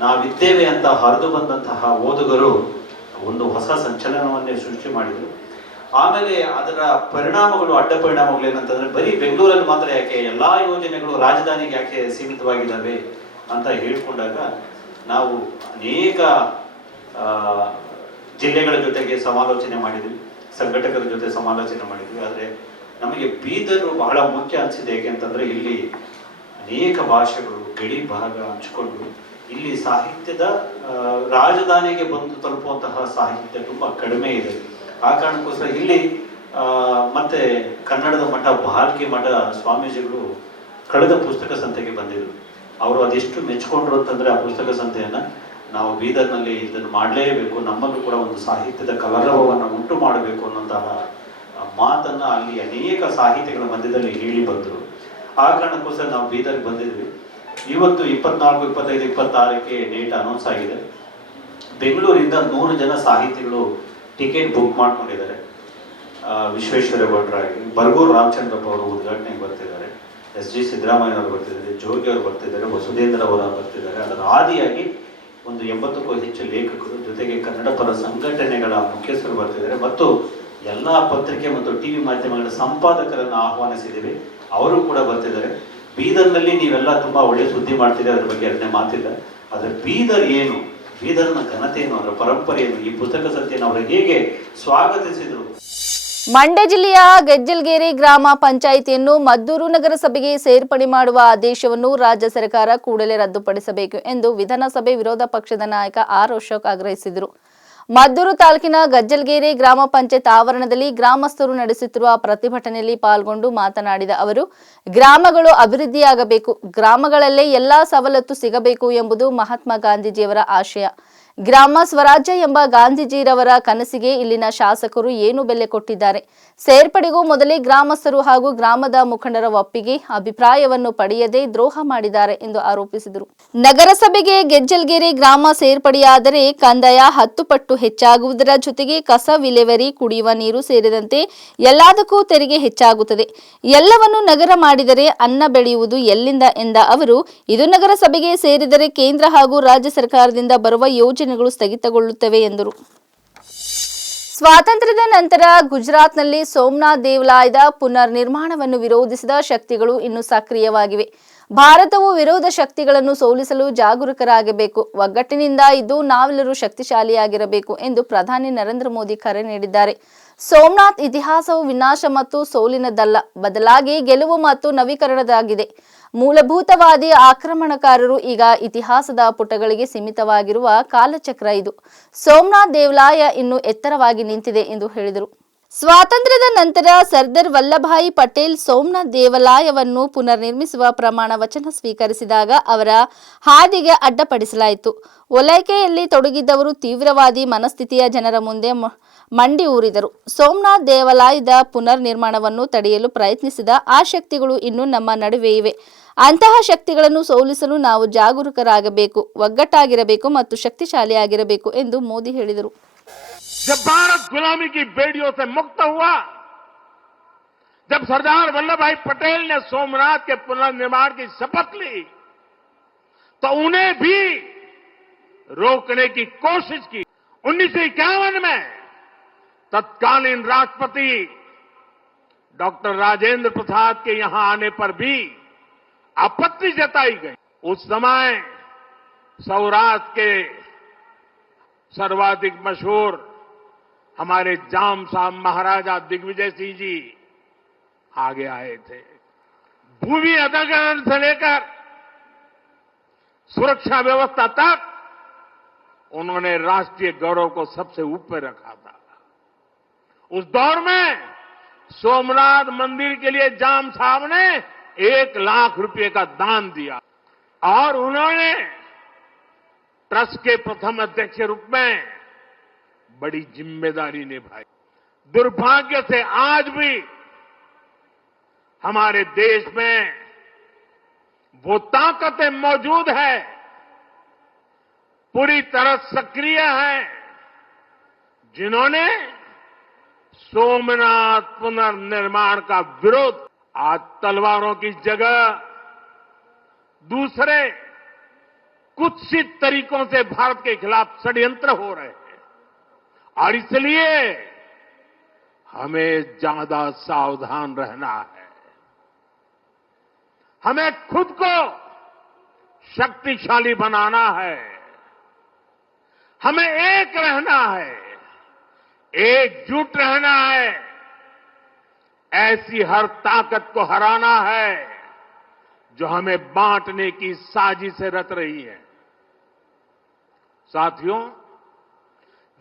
ನಾವಿದ್ದೇವೆ ಅಂತ ಹರಿದು ಬಂದಂತಹ ಓದುಗರು ಒಂದು ಹೊಸ ಸಂಚಲನವನ್ನೇ ಸೃಷ್ಟಿ ಮಾಡಿದರು. ಆಮೇಲೆ ಅದರ ಪರಿಣಾಮಗಳು, ಅಡ್ಡ ಪರಿಣಾಮಗಳು ಏನಂತಂದ್ರೆ ಬರೀ ಬೆಂಗಳೂರಲ್ಲಿ ಮಾತ್ರ ಯಾಕೆ ಎಲ್ಲಾ ಯೋಜನೆಗಳು ರಾಜಧಾನಿಗೆ ಯಾಕೆ ಸೀಮಿತವಾಗಿದ್ದಾವೆ ಅಂತ ಹೇಳ್ಕೊಂಡಾಗ ನಾವು ಅನೇಕ ಜಿಲ್ಲೆಗಳ ಜೊತೆಗೆ ಸಮಾಲೋಚನೆ ಮಾಡಿದ್ವಿ, ಸಂಘಟಕರ ಜೊತೆ ಸಮಾಲೋಚನೆ ಮಾಡಿದ್ವಿ. ಆದರೆ ನಮಗೆ ಬೀದರು ಬಹಳ ಮುಖ್ಯ ಅನಿಸಿದೆ ಏಕೆಂತಂದ್ರೆ ಇಲ್ಲಿ ಅನೇಕ ಭಾಷೆಗಳು ಗಡಿ ಭಾಗ ಹಂಚಿಕೊಂಡು ಇಲ್ಲಿ ಸಾಹಿತ್ಯದ ರಾಜಧಾನಿಗೆ ಬಂದು ತಲುಪುವಂತಹ ಸಾಹಿತ್ಯ ತುಂಬಾ ಕಡಿಮೆ ಇದೆ. ಆ ಕಾರಣಕ್ಕೋಸ್ಕರ ಇಲ್ಲಿ ಮತ್ತೆ ಕನ್ನಡದ ಮಠ ಬಾಲ್ಕಿ ಮಠ ಸ್ವಾಮೀಜಿಗಳು ಕಳೆದ ಪುಸ್ತಕ ಸಂತೆಗೆ ಬಂದಿದ್ರು. ಅವರು ಅದೆಷ್ಟು ಮೆಚ್ಕೊಂಡ್ರು ಅಂತಂದ್ರೆ ಆ ಪುಸ್ತಕ ಸಂತೆಯನ್ನ ನಾವು ಬೀದರ್ನಲ್ಲಿ ಇದನ್ನು ಮಾಡಲೇಬೇಕು, ನಮ್ಮಲ್ಲೂ ಕೂಡ ಒಂದು ಸಾಹಿತ್ಯದ ಕಲರವವನ್ನು ಉಂಟು ಮಾಡಬೇಕು ಅನ್ನೋಂತಹ ಮಾತನ್ನು ಅಲ್ಲಿ ಅನೇಕ ಸಾಹಿತಿಗಳ ಮಧ್ಯದಲ್ಲಿ ಹೇಳಿ ಬಂದರು. ಆ ಕಾರಣಕ್ಕೋಸ್ಕರ ನಾವು ಬೀದರ್ಗೆ ಬಂದಿದ್ವಿ. ಇವತ್ತು ಇಪ್ಪತ್ನಾಲ್ಕು, ಇಪ್ಪತ್ತೈದು, ಇಪ್ಪತ್ತಾರಕ್ಕೆ ಡೇಟ್ ಅನೌನ್ಸ್ ಆಗಿದೆ. ಬೆಂಗಳೂರಿಂದ ನೂರು ಜನ ಸಾಹಿತಿಗಳು ಟಿಕೆಟ್ ಬುಕ್ ಮಾಡ್ಕೊಂಡಿದ್ದಾರೆ. ವಿಶ್ವೇಶ್ವರ ಭಟ್ರಾಗಿ, ಬರ್ಗೂರು ರಾಮಚಂದ್ರಪ್ಪ ಅವರು ಉದ್ಘಾಟನೆಗೆ ಬರ್ತಿದ್ದಾರೆ. ಎಸ್ ಜಿ ಸಿದ್ದರಾಮಯ್ಯ ಅವರು ಬರ್ತಿದ್ದಾರೆ, ಜೋಗಿ ಅವರು ಬರ್ತಿದ್ದಾರೆ ವಸುಧೇಂದ್ರ ಅವರು ಬರ್ತಿದ್ದಾರೆ. ಅದರ ಆದಿಯಾಗಿ ಒಂದು ಎಂಬತ್ತಕ್ಕೂ ಹೆಚ್ಚು ಲೇಖಕರು ಜೊತೆಗೆ ಕನ್ನಡ ಪರ ಸಂಘಟನೆಗಳ ಮುಖ್ಯಸ್ಥರು ಬರ್ತಿದ್ದಾರೆ. ಮತ್ತು ಎಲ್ಲ ಪತ್ರಿಕೆ ಮತ್ತು ಟಿವಿ ಮಾಧ್ಯಮಗಳ ಸಂಪಾದಕರನ್ನು ಆಹ್ವಾನಿಸಿದ್ದೀವಿ. ಅವರು ಕೂಡ ಬರ್ತಿದ್ದಾರೆ. ಬೀದರ್ನಲ್ಲಿ ನೀವೆಲ್ಲ ತುಂಬಾ ಒಳ್ಳೆ ಸುದ್ದಿ ಮಾಡ್ತಿದೆ ಅದ್ರ ಬಗ್ಗೆ ಎರಡನೇ ಮಾತಿಲ್ಲ ಆದರೆ ಬೀದರ್ ಏನು? ಬೀದರ್ನ ಘನತೆ ಏನು? ಅದರ ಪರಂಪರೆ ಈ ಪುಸ್ತಕ ಸತ್ಯನ ಅವರು ಹೇಗೆ ಸ್ವಾಗತಿಸಿದ್ರು? ಮಂಡ್ಯ ಜಿಲ್ಲೆಯ ಗೆಜ್ಜಲ್ಗೇರಿ ಗ್ರಾಮ ಪಂಚಾಯಿತಿಯನ್ನು ಮದ್ದೂರು ನಗರಸಭೆಗೆ ಸೇರ್ಪಡೆ ಮಾಡುವ ಆದೇಶವನ್ನು ರಾಜ್ಯ ಸರ್ಕಾರ ಕೂಡಲೇ ರದ್ದುಪಡಿಸಬೇಕು ಎಂದು ವಿಧಾನಸಭೆ ವಿರೋಧ ಪಕ್ಷದ ನಾಯಕ ಆರ್ ಅಶೋಕ್ ಆಗ್ರಹಿಸಿದರು. ಮದ್ದೂರು ತಾಲೂಕಿನ ಗಜ್ಜಲ್ಗೇರಿ ಗ್ರಾಮ ಪಂಚಾಯತ್ ಆವರಣದಲ್ಲಿ ಗ್ರಾಮಸ್ಥರು ನಡೆಸುತ್ತಿರುವ ಪ್ರತಿಭಟನೆಯಲ್ಲಿ ಪಾಲ್ಗೊಂಡು ಮಾತನಾಡಿದ ಅವರು, ಗ್ರಾಮಗಳು ಅಭಿವೃದ್ಧಿಯಾಗಬೇಕು, ಗ್ರಾಮಗಳಲ್ಲೇ ಎಲ್ಲಾ ಸವಲತ್ತು ಸಿಗಬೇಕು ಎಂಬುದು ಮಹಾತ್ಮ ಗಾಂಧೀಜಿಯವರ ಆಶಯ. ಗ್ರಾಮ ಸ್ವರಾಜ್ಯ ಎಂಬ ಗಾಂಧೀಜಿರವರ ಕನಸಿಗೆ ಇಲ್ಲಿನ ಶಾಸಕರು ಏನು ಬೆಲೆ ಕೊಟ್ಟಿದ್ದಾರೆ? ಸೇರ್ಪಡೆಗೂ ಮೊದಲೇ ಗ್ರಾಮಸ್ಥರು ಹಾಗೂ ಗ್ರಾಮದ ಮುಖಂಡರ ಒಪ್ಪಿಗೆ, ಅಭಿಪ್ರಾಯವನ್ನು ಪಡೆಯದೆ ದ್ರೋಹ ಮಾಡಿದ್ದಾರೆ ಎಂದು ಆರೋಪಿಸಿದರು. ನಗರಸಭೆಗೆ ಗೆಜ್ಜಲ್ಗೆರೆ ಗ್ರಾಮ ಸೇರ್ಪಡೆಯಾದರೆ ಕಂದಾಯ ಹತ್ತು ಪಟ್ಟು ಹೆಚ್ಚಾಗುವುದರ ಜೊತೆಗೆ ಕಸ ವಿಲೇವರಿ, ಕುಡಿಯುವ ನೀರು ಸೇರಿದಂತೆ ಎಲ್ಲದಕ್ಕೂ ತೆರಿಗೆ ಹೆಚ್ಚಾಗುತ್ತದೆ. ಎಲ್ಲವನ್ನು ನಗರ ಮಾಡಿದರೆ ಅನ್ನ ಬೆಳೆಯುವುದು ಎಲ್ಲಿಂದ ಎಂದ ಅವರು, ಇದು ನಗರಸಭೆಗೆ ಸೇರಿದರೆ ಕೇಂದ್ರ ಹಾಗೂ ರಾಜ್ಯ ಸರ್ಕಾರದಿಂದ ಬರುವ ಯೋಜನೆಗಳು ಸ್ಥಗಿತಗೊಳ್ಳುತ್ತವೆ ಎಂದರು. ಸ್ವಾತಂತ್ರ್ಯದ ನಂತರ ಗುಜರಾತ್ನಲ್ಲಿ ಸೋಮನಾಥ್ ದೇವಾಲಯದ ಪುನರ್ ನಿರ್ಮಾಣವನ್ನು ವಿರೋಧಿಸಿದ ಶಕ್ತಿಗಳು ಇನ್ನು ಸಕ್ರಿಯವಾಗಿವೆ. ಭಾರತವು ವಿರೋಧ ಶಕ್ತಿಗಳನ್ನು ಸೋಲಿಸಲು ಜಾಗರೂಕರಾಗಬೇಕು. ಒಗ್ಗಟ್ಟಿನಿಂದ ಇದ್ದು ನಾವೆಲ್ಲರೂ ಶಕ್ತಿಶಾಲಿಯಾಗಿರಬೇಕು ಎಂದು ಪ್ರಧಾನಿ ನರೇಂದ್ರ ಮೋದಿ ಕರೆ ನೀಡಿದ್ದಾರೆ. ಸೋಮನಾಥ್ ಇತಿಹಾಸವು ವಿನಾಶ ಮತ್ತು ಸೋಲಿನದಲ್ಲ. ಬದಲಾಗಿ ಗೆಲುವು ಮತ್ತು ನವೀಕರಣದಾಗಿದೆ. ಮೂಲಭೂತವಾದಿ ಆಕ್ರಮಣಕಾರರು ಈಗ ಇತಿಹಾಸದ ಪುಟಗಳಿಗೆ ಸೀಮಿತವಾಗಿರುವ ಕಾಲಚಕ್ರ ಇದು. ಸೋಮನಾಥ್ ದೇವಾಲಯ ಇನ್ನು ಎತ್ತರವಾಗಿ ನಿಂತಿದೆ ಎಂದು ಹೇಳಿದರು. ಸ್ವಾತಂತ್ರ್ಯದ ನಂತರ ಸರ್ದಾರ್ ವಲ್ಲಭಾಯಿ ಪಟೇಲ್ ಸೋಮನಾಥ್ ದೇವಾಲಯವನ್ನು ಪುನರ್ ನಿರ್ಮಿಸುವ ಪ್ರಮಾಣ ವಚನ ಸ್ವೀಕರಿಸಿದಾಗ ಅವರ ಹಾದಿಗೆ ಅಡ್ಡಪಡಿಸಲಾಯಿತು. ಒಲೈಕೆಯಲ್ಲಿ ತೊಡಗಿದ್ದವರು ತೀವ್ರವಾದಿ ಮನಸ್ಥಿತಿಯ ಜನರ ಮುಂದೆ ಮಂಡಿ ಊರಿದರು. ಸೋಮನಾಥ್ ದೇವಾಲಯದ ಪುನರ್ ನಿರ್ಮಾಣವನ್ನು ತಡೆಯಲು ಪ್ರಯತ್ನಿಸಿದ ಆ ಶಕ್ತಿಗಳು ಇನ್ನೂ ನಮ್ಮ ನಡುವೆ ಇವೆ. ಅಂತಹ ಶಕ್ತಿಗಳನ್ನು ಸೋಲಿಸಲು ನಾವು ಜಾಗರೂಕರಾಗಬೇಕು ಒಗ್ಗಟ್ಟಾಗಿರಬೇಕು ಮತ್ತು ಶಕ್ತಿಶಾಲಿಯಾಗಿರಬೇಕು ಎಂದು ಮೋದಿ ಹೇಳಿದರು जब भारत गुलामी की बेड़ियों से मुक्त हुआ जब सरदार वल्लभ भाई पटेल ने सोमनाथ के पुनर्निर्माण की शपथ ली तो उन्हें भी रोकने की कोशिश की उन्नीस में तत्कालीन राष्ट्रपति डॉक्टर राजेंद्र प्रसाद के यहां आने पर भी आपत्ति जताई गई। उस समय सौराष्ट्र के सर्वाधिक मशहूर हमारे जाम साहब महाराजा दिग्विजय सिंह जी आगे आए थे। भूमि अधिग्रहण से लेकर सुरक्षा व्यवस्था तक उन्होंने राष्ट्रीय गौरव को सबसे ऊपर रखा था। उस दौर में सोमनाथ मंदिर के लिए जाम साहब ने एक लाख रुपए का दान दिया। और उन्होंने ट्रस्ट के प्रथम अध्यक्ष के रूप में बड़ी ज़िम्मेदारी निभाई। दुर्भाग्य से आज भी हमारे देश में वो ताकतें मौजूद है। पूरी तरह सक्रिय है, जिन्होंने सोमनाथ पुनर्निर्माण का विरोध आज तलवारों की जगह दूसरे कुत्सित तरीकों से भारत के खिलाफ षड्यंत्र हो रहे हैं। और इसलिए हमें ज़्यादा सावधान रहना है। हमें खुद को शक्तिशाली बनाना है। हमें एक रहना है, एकजुट रहना है। ऐसी हर ताकत को हराना है जो हमें बांटने की साजिशें रच रही है। साथियों,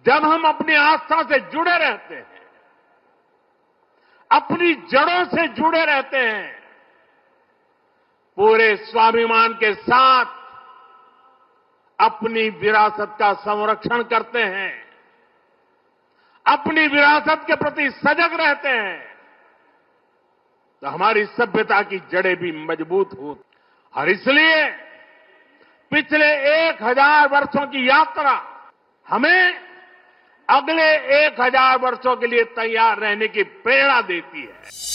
जब हम अपनी आस्था से जुड़े रहते हैं, अपनी जड़ों से जुड़े रहते हैं, पूरे स्वाभिमान के साथ अपनी विरासत का संरक्षण करते हैं, अपनी विरासत के प्रति सजग रहते हैं तो हमारी सभ्यता की जड़ें भी मजबूत हो और इसलिए पिछले एक हजार वर्षों की यात्रा हमें अगले एक हजार वर्षों के लिए तैयार रहने की प्रेरणा देती है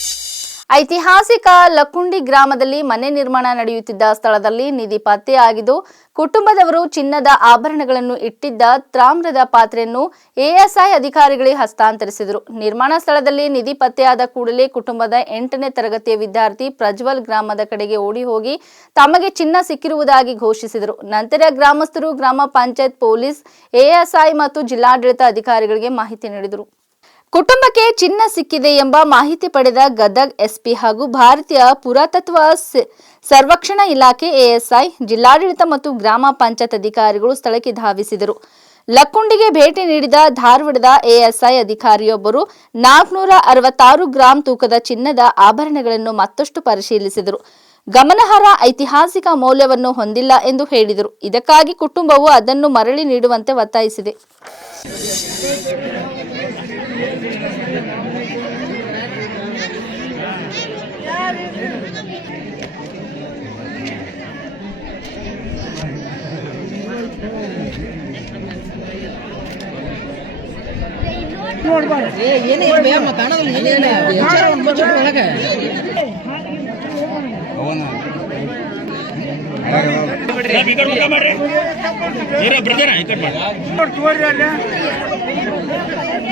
ಐತಿಹಾಸಿಕ ಲಕ್ಕುಂಡಿ ಗ್ರಾಮದಲ್ಲಿ ಮನೆ ನಿರ್ಮಾಣ ನಡೆಯುತ್ತಿದ್ದ ಸ್ಥಳದಲ್ಲಿ ನಿಧಿ ಪತ್ತೆಯಾಗಿದ್ದು ಕುಟುಂಬದವರು ಚಿನ್ನದ ಆಭರಣಗಳನ್ನು ಇಟ್ಟಿದ್ದ ತ್ರಾಮ್ರದ ಪಾತ್ರೆಯನ್ನು ಎಎಸ್ಐ ಅಧಿಕಾರಿಗಳಿಗೆ ಹಸ್ತಾಂತರಿಸಿದರು. ನಿರ್ಮಾಣ ಸ್ಥಳದಲ್ಲಿ ನಿಧಿ ಪತ್ತೆಯಾದ ಕೂಡಲೇ ಕುಟುಂಬದ ಎಂಟನೇ ತರಗತಿಯ ವಿದ್ಯಾರ್ಥಿ ಪ್ರಜ್ವಲ್ ಗ್ರಾಮದ ಕಡೆಗೆ ಓಡಿ ಹೋಗಿ ತಮಗೆ ಚಿನ್ನ ಸಿಕ್ಕಿರುವುದಾಗಿ ಘೋಷಿಸಿದರು. ನಂತರ ಗ್ರಾಮಸ್ಥರು, ಗ್ರಾಮ ಪಂಚಾಯತ್ ಪೊಲೀಸ್, ಎಎಸ್ಐ ಮತ್ತು ಜಿಲ್ಲಾಡಳಿತ ಅಧಿಕಾರಿಗಳಿಗೆ ಮಾಹಿತಿ ನೀಡಿದರು. ಕುಟುಂಬಕ್ಕೆ ಚಿನ್ನ ಸಿಕ್ಕಿದೆ ಎಂಬ ಮಾಹಿತಿ ಪಡೆದ ಗದಗ್ ಎಸ್ಪಿ ಹಾಗೂ ಭಾರತೀಯ ಪುರಾತತ್ವ ಸರ್ವೇಕ್ಷಣಾ ಇಲಾಖೆ ಎಎಸ್ಐ, ಜಿಲ್ಲಾಡಳಿತ ಮತ್ತು ಗ್ರಾಮ ಪಂಚಾಯತ್ ಅಧಿಕಾರಿಗಳು ಸ್ಥಳಕ್ಕೆ ಧಾವಿಸಿದರು. ಲಕ್ಕುಂಡಿಗೆ ಭೇಟಿ ನೀಡಿದ ಧಾರವಾಡದ ಎಎಸ್ಐ ಅಧಿಕಾರಿಯೊಬ್ಬರು ನಾಲ್ಕುನೂರ ಅರವತ್ತಾರು ಗ್ರಾಂ ತೂಕದ ಚಿನ್ನದ ಆಭರಣಗಳನ್ನು ಮತ್ತಷ್ಟು ಪರಿಶೀಲಿಸಿದರು. ಗಮನಾರ್ಹ ಐತಿಹಾಸಿಕ ಮೌಲ್ಯವನ್ನು ಹೊಂದಿಲ್ಲ ಎಂದು ಹೇಳಿದರು. ಇದಕ್ಕಾಗಿ ಕುಟುಂಬವು ಅದನ್ನು ಮರಳಿ ನೀಡುವಂತೆ ಒತ್ತಾಯಿಸಿದೆ. ಏನೇ ಬೇಮ್ಮ ಕಾಣೋದಿಲ್ಲ ಏನೇನು ವಿಚಾರ ಒಂದು ಮುಚ್ಚಿಟ್ಟು ಒಳಗೆ